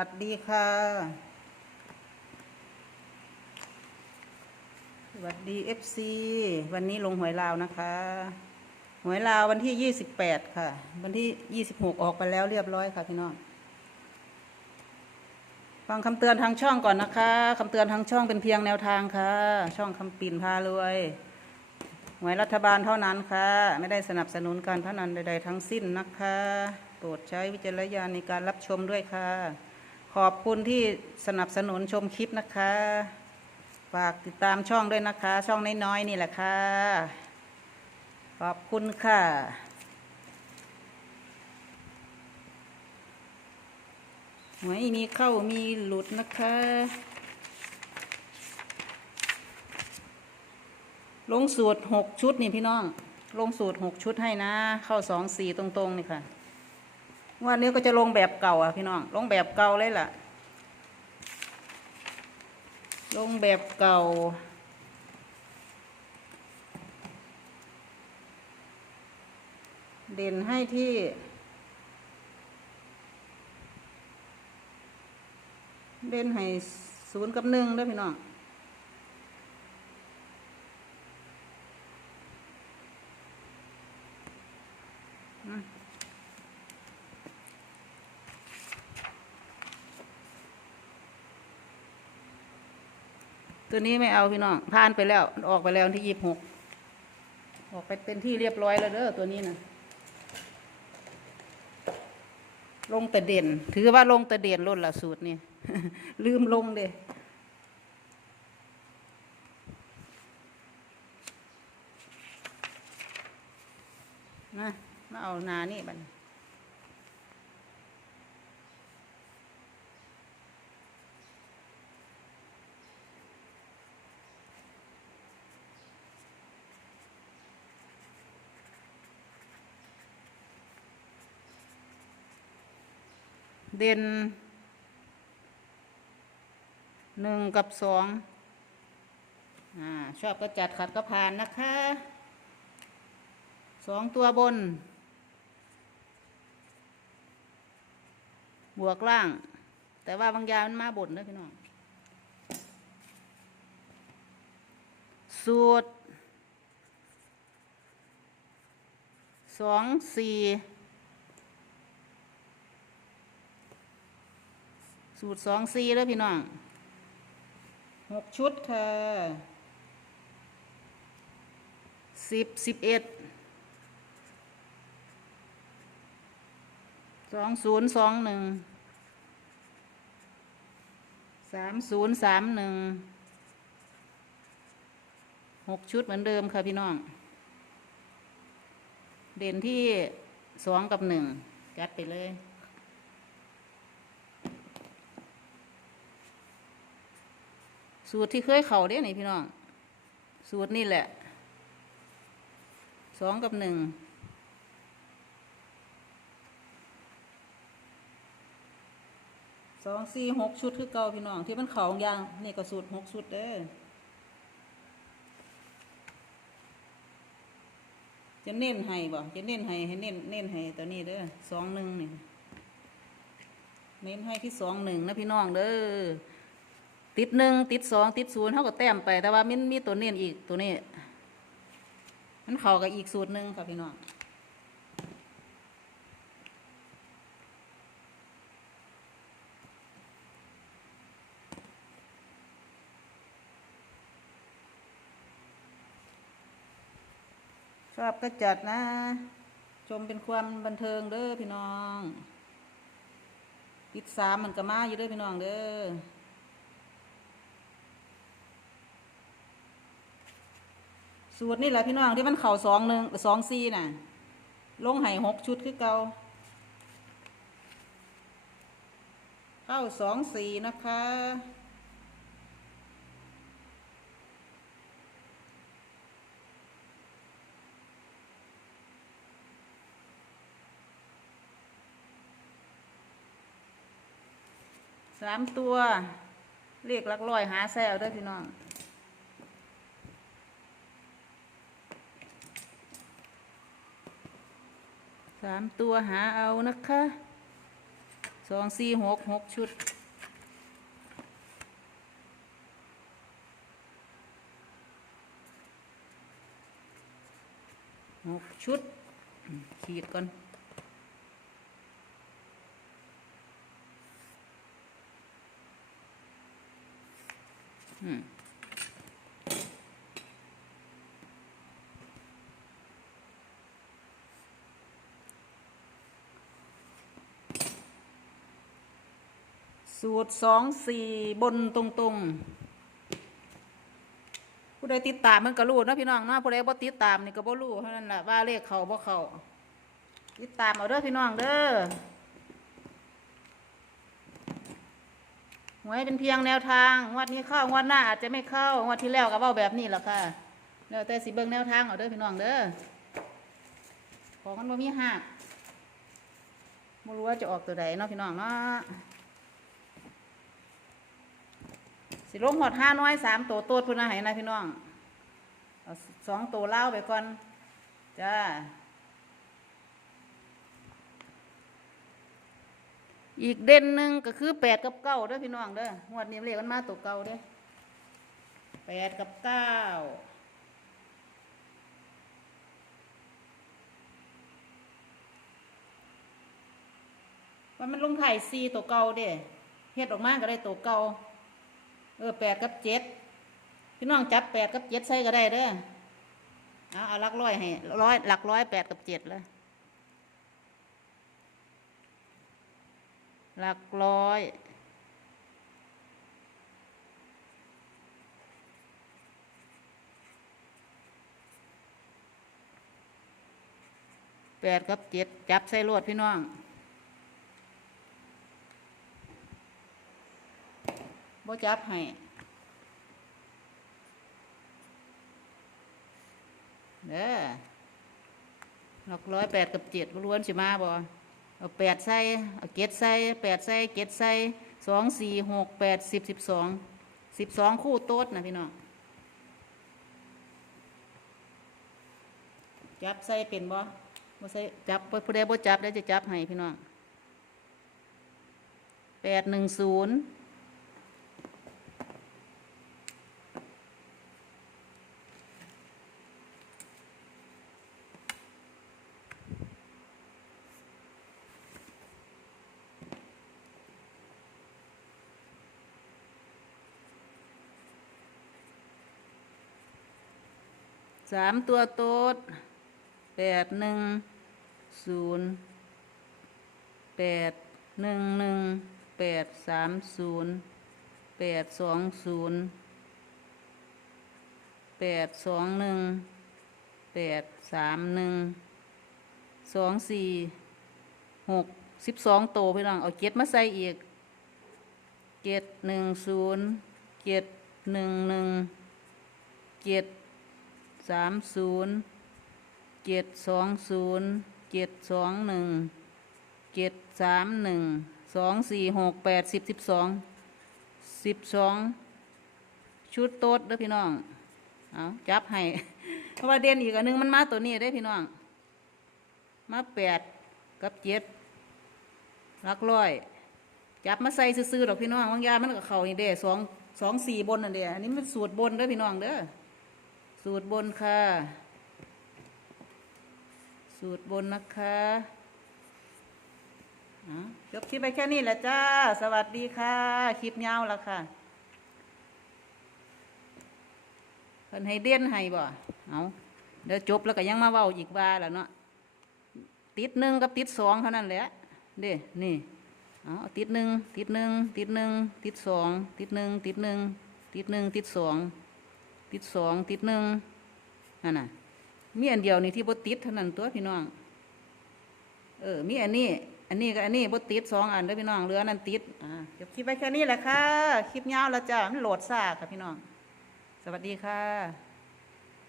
วัสดีค่ะสวัสดีเอฟซีวันนี้ลงหวยลาวนะคะ หวยลาววันที่ยี่สิบแปดค่ะ วันที่ยี่สิบหกออกไปแล้วเรียบร้อยค่ะพี่น้องฟังคำเตือนทางช่องก่อนนะคะคำเตือนทางช่องเป็นเพียงแนวทางค่ะ ช่องคำปิ่นพารวยหวยรัฐบาลเท่านั้นค่ะ ไม่ได้สนับสนุนการพนันใด ๆ ทั้งสิ้นนะคะ โปรดใช้วิจารณญาณในการรับชมด้วยค่ะ ขอบคุณที่สนับสนุนชมคลิปนะคะ ฝากติดตามช่องด้วยนะคะ ช่องน้อยๆนี่แหละค่ะ ขอบคุณค่ะหวยมีเข้ามีหลุดนะคะลงสูตรหกชุดนี่พี่น้อง ลงสูตรหกชุดให้นะ เข้าสองสี่ตรงๆนี่ค่ะ วันนี้ก็จะลงแบบเก่าอะพี่น้อง ลงแบบเก่าเลยล่ะ ลงแบบเก่า เด่นให้ที่เด่นให้ศูนย์กับหนึ่งด้อพี่น้อง ตัวนี้ไม่เอาพี่น้องผ่านไปแล้วออกไปแล้วที่ยี่สิบหกออกไปเป็นที่เรียบร้อยแล้วเด้อตัวนี้นะลงแต่เด่น ถือว่าลงแต่เด่นล้นละสูตรนี่ลืมลงเด้นะมาเอานานี่บัน เด่นหนึ่งกับสองอชอบก็จัดขัดก็ผ่านนะคะสองตัวบน บวกล่าง แต่ว่าบางยามันมาบนนะพี่น้อง สูตรสองสี่ สูตรสองซีแล้วพี่น้องหกชุดค่ะสิบสิบเอ็ดสองศูนย์สองหนึ่งสามศูนย์สามหนึ่งหกชุดเหมือนเดิมค่ะพี่น้อง เด่นที่สองกับหนึ่งจัดไปเลย สูตรที่เคยเข่าเด้นี่พี่น้อง สูตรนี่แหละ สองกับหนึ่ง สองสี่หกชุดคือเก่าพี่น้อง ที่มันเข่าอย่าง นี่ก็สูตรหกชุดเด้อจะเน้นให้บ่จะเน้นให้ให้เน้นเน้นให้ตัวนี้เด้อสองหนึ่งนี่ เน้นให้ที่สองหนึ่งนะพี่น้องเด้อ ติดหนึ่งติดสองติดศูนย์เขาก็แต้มไป แต่ว่ามันมีตัวเนียนอีกตัวนี้ มันเข้ากับอีกสูตรหนึ่งค่ะพี่น้องชอบก็จัดนะ ชมเป็นความบันเทิงเด้อพี่น้องติดสามมันก็มาอยู่เด้อพี่น้องเด้อ สูตรนี่แหละพี่น้องที่มันเข่าสองหนึ่งสองซีน่ะ ลงไห้หกชุดคือเกาเข้าสองสี่นะคะ สามตัว เลขหลักร้อยหาแซวเด้วยพี่น้อง สามตัวหาเอานะคะสองสี่หกหกชุด หกชุด ขีดก่อน อืม สูตรสองสี่บนตรงๆผู้ใดติดตามมันก็รู้นะพี่น้องนะผู้ใดบ่ติดตามนี่ก็บ่รู้เท่านั้นแหละว่าเลขเขาบ่เขาติดตามเอาเด้อพี่น้องเด้อหวยเป็นเพียงแนวทางงวดนี้เข้างวดหน้าอาจจะไม่เข้างวดที่แล้วก็เว้าแบบนี้แหละค่ะแล้วแต่สิเบิ่งแนวทางเอาเด้อพี่น้องเด้อของมันบ่มีหักบ่รู้ว่าจะออกตัวใดเนาะพี่น้องเนาะ สิลงหอดห้าน้อยสามตัวโตดพุ่นนะให้นะพี่น้องเอาสองตัวเล่าไปก่อนจ้าอีกเด่นหนึ่งก็คือแปดกับเก้าเด้อพี่น้องเด้อหวดนี้เลขมันมาตัวเก้าเด้อแปดกับเก้าว่ามันลงไถ่ายสี่ตัวเก่าเด้เฮ็ดออกมาก็ได้ตัวเก่า เออแปดกับเจ็ดพี่น้องจับแปดกับเจ็ดใส่ก็ได้เด้อเอาเอาหลักร้อยให้ร้อยหลักร้อยแปดกับเจ็ดเลยหลักร้อยแปดกับเจ็ดจับใส่รวดพี่น้อง จับให้เด้อหลักร้อยแปดกับเจ็ดล้วนสิมาบ่เอาแปดใส่เอาเจ็ดใส่แปดใส่เจ็ดใส่สองสี่หกแปดสิบสิบสองสิบสองคู่โต๊ดนะพี่น้องจับใส่เป็นบ่บ่ใส่จับผู้ใดบ่จับได้จะจับให้พี่น้องแปดหนึ่งศูนย์ สามตัวโต๊ดแปดหนึ่งศูนย์แปดหนึ่งหนึ่งแปดสามศูนย์แปดสองศูนย์แปดสองหนึ่งแปดสามหนึ่งสองสี่หกสิบสองโตพี่น้องเอาเจ็ดมาใส่อีกเจ็ดหนึ่งศูนย์เจ็ดหนึ่งหนึ่งเจ็ด สามศูนย์เจ็ดสองศูนย์เจ็ดสองหนึ่งเจ็ดสามหนึ่งสองสี่หกแปดสิบสิบสองสิบสองชุดโต๊ดเด้อพี่น้องเอาจับให้เพราะว่าเด่นอีกอันหนึงมันมาตัวนี้ได้อพี่น้อง มาแปดกับเจ็ดหลักร้อย จับมาใส่ซื่อๆดอกพี่น้องบางยามันก็เข่านี่เด้สองสองสี่บนนั่นเด้อันนี้มันสูตรบนเด้อพี่น้องเด้อ สูตรบนค่ะ สูตรบนนะคะอะจบคลิปไปแค่นี้แหละจ้า สวัสดีค่ะ คลิปยาวแล้วค่ะเพิ่นให้เด่นให้บ่ เอาเดี๋ยวจบแล้วก็ยังมาเว้าอีกว่าแล้วเนาะ ติดหนึ่งกับติดสองเท่านั้นแหละ เด้ นี่ เอาติดหนึ่งติดหนึ่งติดหนึ่งติดสองติดหนึ่งติดหนึ่งติดหนึ่งติดสอง ติดสองติดหนึ่งนั่นน่ะมีอันเดียวนี่ที่บติดเท่านั้นตัวพี่น้อง เออ มีอันนี้ อันนี้กับอันนี้บติดสองอันด้อพี่น้องเหลืออันนั้นติดอ่าเดี๋ยวคลิปไว้แค่นี้แหละค่ะ คลิปยาวแล้วจ้ามันโหลดซ่าค่ะพี่น้อง สวัสดีค่ะ